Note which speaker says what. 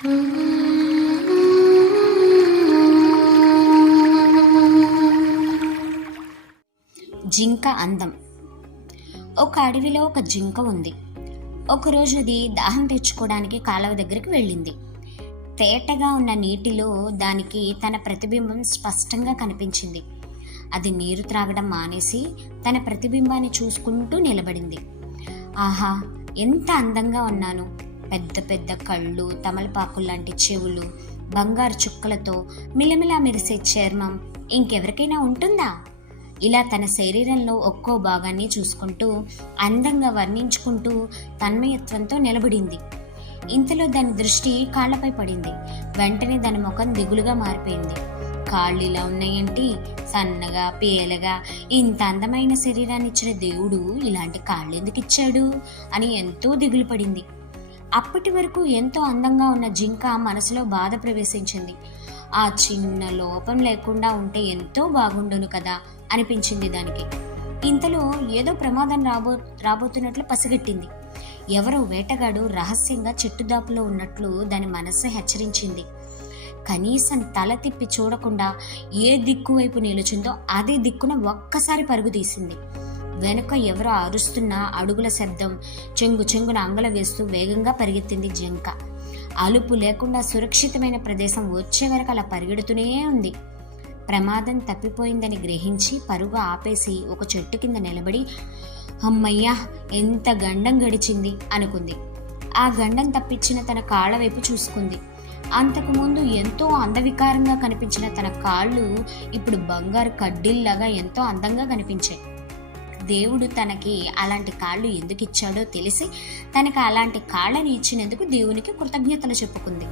Speaker 1: జింక అందం. ఒక అడవిలో ఒక జింక ఉంది. ఒకరోజు అది దాహం తెచ్చుకోవడానికి కాలువ దగ్గరికి వెళ్ళింది. తేటగా ఉన్న నీటిలో దానికి తన ప్రతిబింబం స్పష్టంగా కనిపించింది. అది నీరు త్రాగడం మానేసి తన ప్రతిబింబాన్ని చూసుకుంటూ నిలబడింది. ఆహా! ఎంత అందంగా ఉన్నాను! పెద్ద పెద్ద కళ్ళు తమలపాకు లాంటి చెవులు బంగారు చుక్కలతో మిలమిలా మెరిసే చర్మం ఇంకెవరికైనా ఉంటుందా? ఇలా తన శరీరంలో ఒక్కో భాగాన్ని చూసుకుంటూ అందంగా వర్ణించుకుంటూ తన్మయత్వంతో నిలబడింది. ఇంతలో దాని దృష్టి కాళ్ళపై పడింది. వెంటనే దాని ముఖం దిగులుగా మారిపోయింది. కాళ్ళు ఇలా ఉన్నాయంటే? సన్నగా పేలగా ఇంత అందమైన శరీరాన్ని ఇచ్చిన దేవుడు ఇలాంటి కాళ్ళు ఎందుకు ఇచ్చాడు అని ఎంతో దిగులు పడింది అప్పటి వరకు ఎంతో అందంగా ఉన్న జింక మనసులో బాధ ప్రవేశించింది. ఆ చిన్న లోపం లేకుండా ఉంటే ఎంతో బాగుండును కదా అనిపించింది దానికి. ఇంతలో ఏదో ప్రమాదం రాబో రాబోతున్నట్లు పసిగట్టింది. ఎవరో వేటగాడు రహస్యంగా చెట్టుదాపులో ఉన్నట్లు దాని మనస్సు హెచ్చరించింది. కనీసం తల తిప్పి చూడకుండా ఏ దిక్కు వైపు నిలుచుందో అదే దిక్కున ఒక్కసారి పరుగు తీసింది వెనుక ఎవరో అరుస్తున్న అడుగుల శబ్దం చెంగు చెంగున అంగల వేస్తూ వేగంగా పరిగెత్తింది జింక. అలుపు లేకుండా సురక్షితమైన ప్రదేశం వచ్చే వరకు అలా పరిగెడుతూనే ఉంది. ప్రమాదం తప్పిపోయిందని గ్రహించి పరుగు ఆపేసి ఒక చెట్టు కింద నిలబడి అమ్మయ్యా ఎంత గండం గడిచింది అనుకుంది. ఆ గండం తప్పించిన తన కాళ్ళ వైపు చూసుకుంది. అంతకుముందు ఎంతో అందవికారంగా కనిపించిన తన కాళ్ళు ఇప్పుడు బంగారు కడ్డీల్లాగా ఎంతో అందంగా కనిపించాయి. దేవుడు తనకి అలాంటి కాళ్ళు ఎందుకు ఇచ్చాడో తెలిసి తనకి అలాంటి కాళ్ళని ఇచ్చినందుకు దేవునికి కృతజ్ఞతలు చెప్పుకుంది.